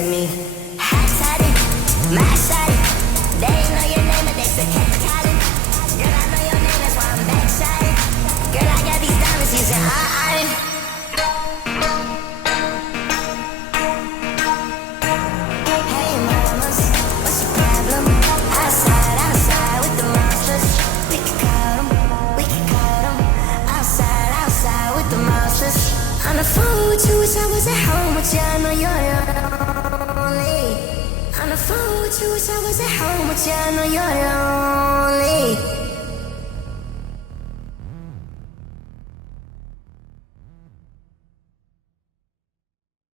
to me. Hot toddy, my shotty. They ain't know your name, but they still kept calling. Girl, I know your name, that's why I'm backshotting. Girl, I got these diamonds using hot iron. Hey mamas, what's your problem? Outside, outside with the monsters. We can call them, we can call them. Outside, outside with the monsters. On the phone with you, wish I was at home with you. I know you're lonely. On the phone with you, wish I was at home with you. I know you're lonely.